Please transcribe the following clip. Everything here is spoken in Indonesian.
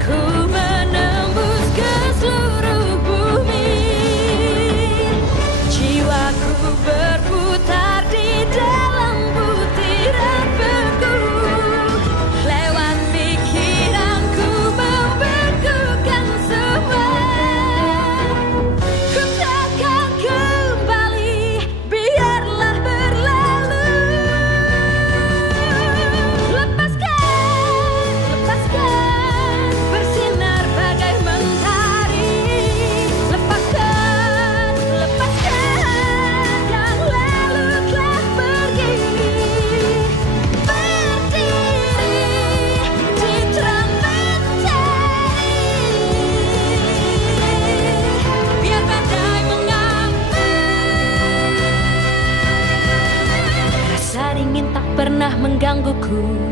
Ku menembus ke seluruh bumi, jiwaku berputar di dalam butiran beku. Lewat pikiranku membekukan semua. Ku takkan kembali, biarlah berlalu. Lepaskan, bersinar bagai mentari. Lepaskan, yang lalu telah pergi. Berdiri di terang mentari, biar badai mengambil. Rasa dingin tak pernah menggangguku.